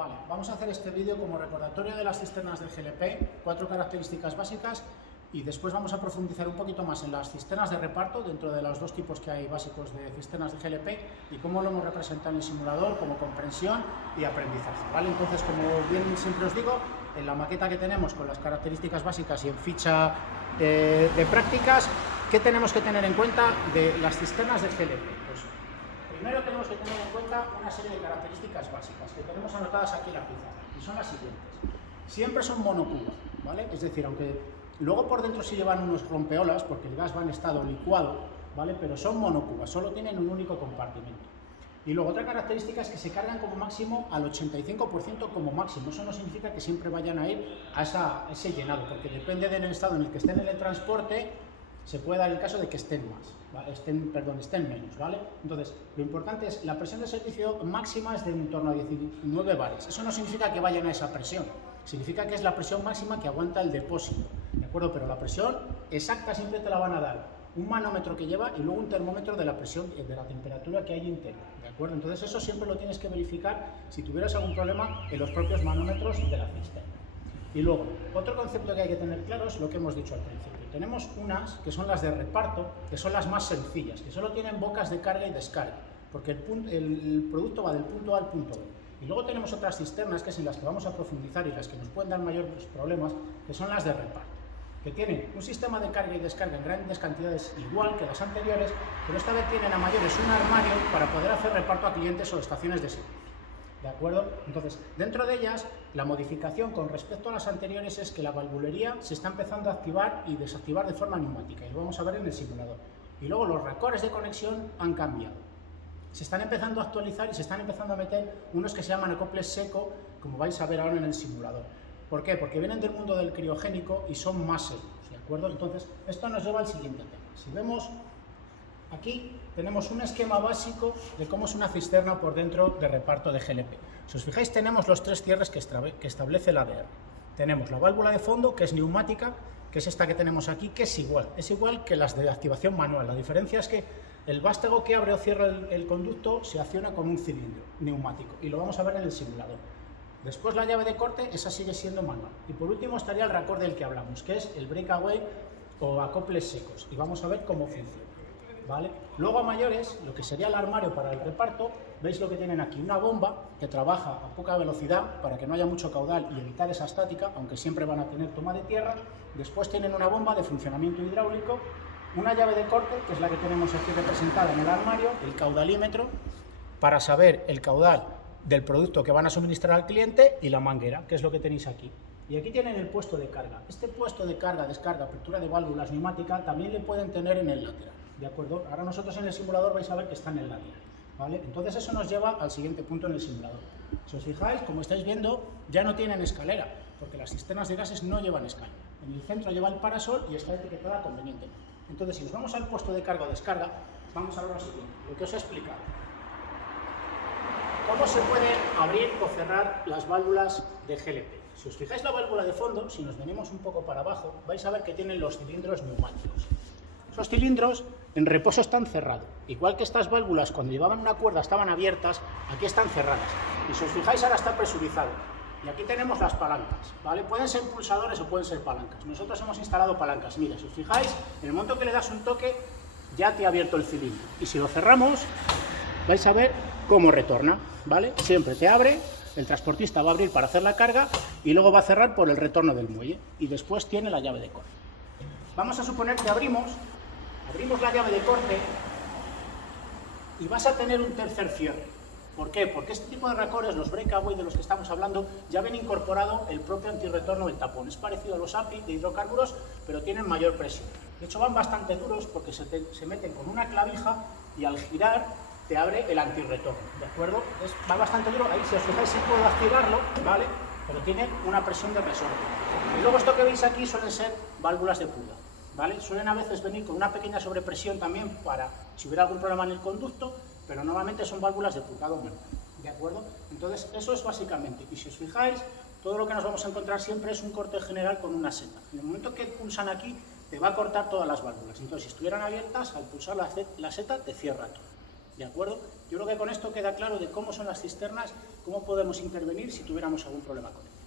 Vale, vamos a hacer este vídeo como recordatorio de las cisternas del GLP, 4 características básicas, y después vamos a profundizar un poquito más en las cisternas de reparto, dentro de los dos tipos que hay básicos de cisternas de GLP, y cómo lo hemos representado en el simulador como comprensión y aprendizaje. ¿Vale? Entonces, como bien siempre os digo, en la maqueta que tenemos con las características básicas y en ficha de prácticas, ¿qué tenemos que tener en cuenta de las cisternas de GLP? Pues, primero tenemos que tener en cuenta una serie de características básicas que tenemos anotadas aquí en la pizarra, y son las siguientes. Siempre son monocuba, ¿vale? Es decir, aunque luego por dentro sí llevan unos rompeolas, porque el gas va en estado licuado, ¿vale? Pero son monocubas, solo tienen un único compartimento. Y luego otra característica es que se cargan como máximo al 85% como máximo. Eso no significa que siempre vayan a ir a ese llenado, porque depende del estado en el que estén en el transporte, se puede dar el caso de que estén más, ¿vale? estén menos, ¿vale? Entonces, lo importante es, la presión de servicio máxima es de en torno a 19 bares. Eso no significa que vayan a esa presión, significa que es la presión máxima que aguanta el depósito, ¿de acuerdo? Pero la presión exacta siempre te la van a dar un manómetro que lleva y luego un termómetro de la presión, de la temperatura que hay interior, ¿de acuerdo? Entonces eso siempre lo tienes que verificar si tuvieras algún problema en los propios manómetros de la cisterna. Y luego, otro concepto que hay que tener claro es lo que hemos dicho al principio. Tenemos unas que son las de reparto, que son las más sencillas, que solo tienen bocas de carga y descarga, porque el producto va del punto A al punto B. Y luego tenemos otras cisternas, que es en las que vamos a profundizar y las que nos pueden dar mayores problemas, que son las de reparto, que tienen un sistema de carga y descarga en grandes cantidades igual que las anteriores, pero esta vez tienen a mayores un armario para poder hacer reparto a clientes o estaciones de servicio. ¿De acuerdo? Entonces, dentro de ellas, la modificación con respecto a las anteriores es que la valvulería se está empezando a activar y desactivar de forma neumática, y lo vamos a ver en el simulador. Y luego los racores de conexión han cambiado. Se están empezando a actualizar y se están empezando a meter unos que se llaman acoples seco, como vais a ver ahora en el simulador. ¿Por qué? Porque vienen del mundo del criogénico y son más secos, ¿de acuerdo? Entonces, esto nos lleva al siguiente tema. Si vemos aquí, tenemos un esquema básico de cómo es una cisterna por dentro de reparto de GLP. Si os fijáis, tenemos los tres cierres que establece la ADR. Tenemos la válvula de fondo, que es neumática, que es esta que tenemos aquí, que es igual que las de activación manual. La diferencia es que el vástago que abre o cierra el conducto se acciona con un cilindro neumático, y lo vamos a ver en el simulador. Después la llave de corte, esa sigue siendo manual. Y por último estaría el racor del que hablamos, que es el breakaway o acoples secos, y vamos a ver cómo funciona. ¿Vale? Luego a mayores, lo que sería el armario para el reparto, veis lo que tienen aquí, una bomba que trabaja a poca velocidad para que no haya mucho caudal y evitar esa estática, aunque siempre van a tener toma de tierra. Después tienen una bomba de funcionamiento hidráulico, una llave de corte, que es la que tenemos aquí representada en el armario, el caudalímetro, para saber el caudal del producto que van a suministrar al cliente, y la manguera, que es lo que tenéis aquí. Y aquí tienen el puesto de carga. Este puesto de carga, descarga, apertura de válvulas neumática también le pueden tener en el lateral, ¿de acuerdo? Ahora nosotros en el simulador vais a ver que está en el lateral, ¿vale? Entonces eso nos lleva al siguiente punto en el simulador. Si os fijáis, como estáis viendo, ya no tienen escalera, porque las cisternas de gases no llevan escalera. En el centro lleva el parasol y está etiquetada convenientemente. Entonces, si nos vamos al puesto de carga o descarga, vamos a ver lo siguiente, lo que os he explicado. ¿Cómo se pueden abrir o cerrar las válvulas de GLP? Si os fijáis la válvula de fondo, si nos venimos un poco para abajo, vais a ver que tienen los cilindros neumáticos. Esos cilindros en reposo están cerrados. Igual que estas válvulas, cuando llevaban una cuerda estaban abiertas, aquí están cerradas. Y si os fijáis, ahora está presurizado. Y aquí tenemos las palancas, ¿vale? Pueden ser pulsadores o pueden ser palancas. Nosotros hemos instalado palancas. Mira, si os fijáis, en el momento que le das un toque, ya te ha abierto el cilindro. Y si lo cerramos, vais a ver cómo retorna, ¿vale? Siempre te abre, el transportista va a abrir para hacer la carga y luego va a cerrar por el retorno del muelle, y después tiene la llave de corte. Vamos a suponer que abrimos la llave de corte y vas a tener un tercer cierre. ¿Por qué? Porque este tipo de racores, los breakaway de los que estamos hablando, ya ven incorporado el propio antirretorno del tapón. Es parecido a los API de hidrocarburos, pero tienen mayor presión. De hecho, van bastante duros porque se meten con una clavija y al girar te abre el antirretorno, ¿de acuerdo? Va bastante duro, ahí si os fijáis sí puedo activarlo, ¿vale? Pero tiene una presión de resorte. Y luego esto que veis aquí suelen ser válvulas de puda, ¿vale? Suelen a veces venir con una pequeña sobrepresión también para si hubiera algún problema en el conducto, pero normalmente son válvulas de purgado manual, ¿de acuerdo? Entonces eso es básicamente, y si os fijáis, todo lo que nos vamos a encontrar siempre es un corte general con una seta. En el momento que pulsan aquí, te va a cortar todas las válvulas. Entonces si estuvieran abiertas, al pulsar la seta te cierra todo. ¿De acuerdo? Yo creo que con esto queda claro de cómo son las cisternas cómo podemos intervenir si tuviéramos algún problema con él.